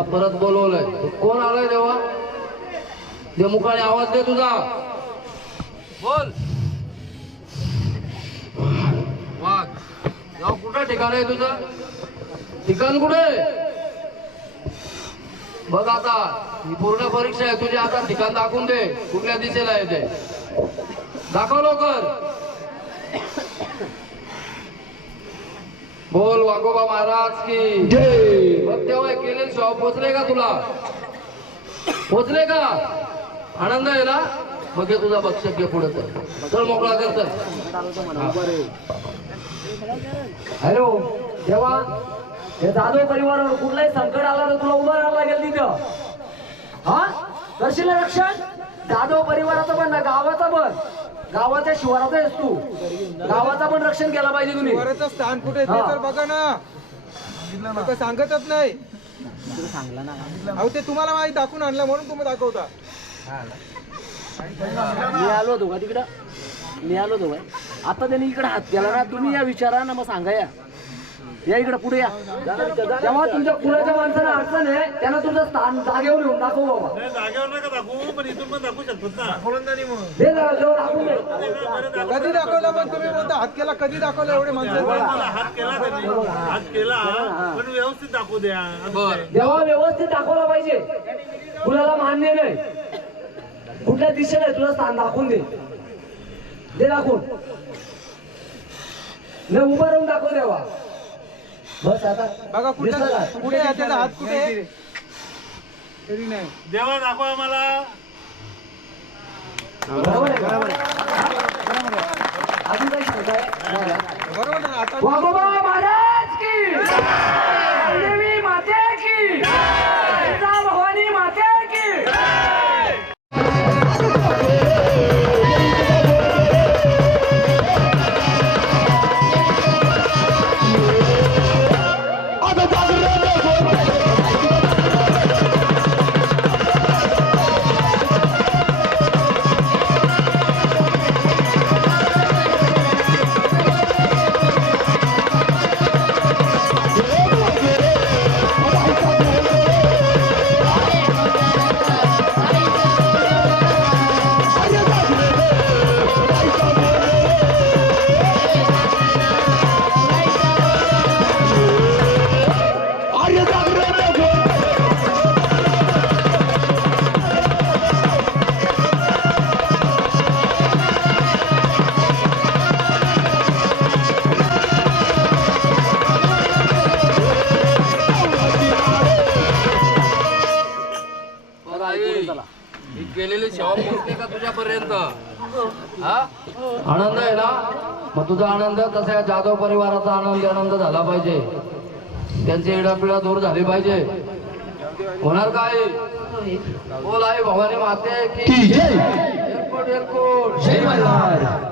तुला परत बोलवलंय. कोण आलाय देवा? दे मुखाने आवाज दे तुझा. बोल. वाघ देवा कुठं ठिकाण आहे तुझं? ठिकाण कुठे? बघ आता ही पूर्ण परीक्षा आहे तुझी. आता ठिकाण दाखवून दे. कुठल्या दिशेला आहे ते दाखव लवकर. बोल वाघोबा महाराज की जय. बघ तेव्हा केलेले शॉप पोचले का तुला? पोचले का? आनंद आहे ना? मग घे तुझा बक्षक घे. पुढे चल मोकळा कर. चल. हॅलो देवा, हे जाधव परिवारावर कुठलाही संकट आला तर तुला उभा राहायला लागेल तिथं. हा करशील रक्षण? जाधव परिवाराचं पण ना, गावाचं पण. गावाच्या शिवाराचा आहेस तू. गावाचा पण रक्षण केला पाहिजे तुम्ही. शिवाराचं स्थान कुठे ते तर बघा ना. आता सांगतच नाही. अहो ते तुम्हाला माहिती दाखवून आणलं म्हणून तुम्ही दाखवता. मी आलो होतो का तिकडं? मी आलो होतो काय? आता त्यांनी इकडे हात केला ना, तुम्ही या विचारा ना, मग सांगा या इकडे पुढे या. तेव्हा तुमच्या पुण्याच्या माणसाला अडचण आहे, त्यांना तुझं स्थान जागेवर येऊन दाखव बाबा. जागेवर नका दाखवू, पण इथून पण दाखवू शकतो ना. दे जरा जवळ दाखवून दे. कधी दाखवलं पण तुम्ही बोलता हात केला? कधी दाखवलं एवढे माणसं? हात केला त्यांनी, हात केला पण व्यवस्थित दाखवू द्या. तेव्हा व्यवस्थित दाखवला पाहिजे. कुणाला मान्य नाही. कुठल्या दिशेला आहे तुझं स्थान दाखवून दे. दे दाखवून. न उभं राहून दाखव देवा. बस आता बघा कुठे कुठे आहे त्याचा हात? कुठे तरी नाही. देवा दाखवा आम्हाला. बरोबर आहे, बरोबर आहे. अजून काही शंका आहे? बरोबर ना. आता वाघोबा महाराज की देवी माते की जय, भवानी माते की. गेलेली सेवा पोहोचते का तुझ्यापर्यंत? हा आनंद आहे ना? मग तुझा आनंद तसा या जाधव परिवाराचा आनंद झाला पाहिजे. त्यांची इडापिडा दूर झाली पाहिजे. होणार काय? बोल आई भवानी माते की जय. एअरपोर्ट एअरपोर्ट जय मल्हार.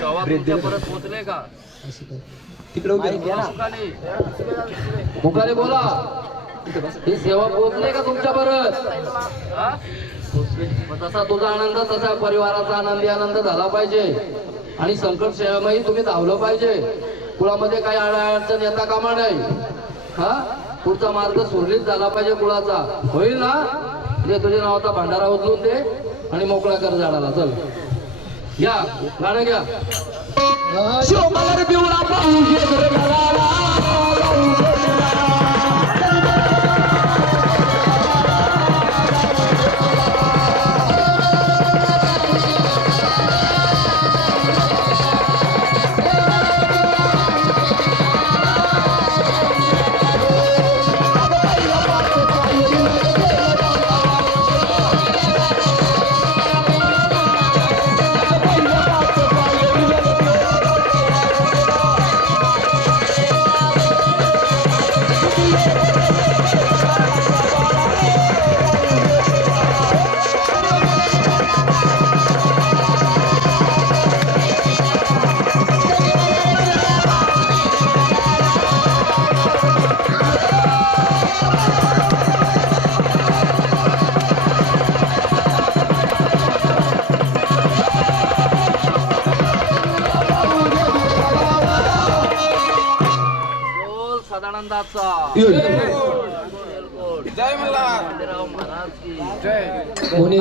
सेवा तुमच्यापर्यंत पोहोचले का? मुखाने बोला, ही सेवा पोहोचले का तुमच्यापर्यंत? हा? मग तसा तुझा आनंद तसा परिवाराचा आनंदी आनंद झाला पाहिजे आणि संकट सेवेमध्ये तुम्ही धावलं पाहिजे. कुळामध्ये काही अडचण येता कामा नाही. हा, पुढचा मार्ग सुरळीत झाला पाहिजे कुळाचा. होईल ना? जे तुझ्या नावाचा भांडारा उचलून दे आणि मोकळा कर झाडाला. चल घ्या गाणं घ्या. बोल सदानंदाचा जय मल्हार. महाराज की कोणी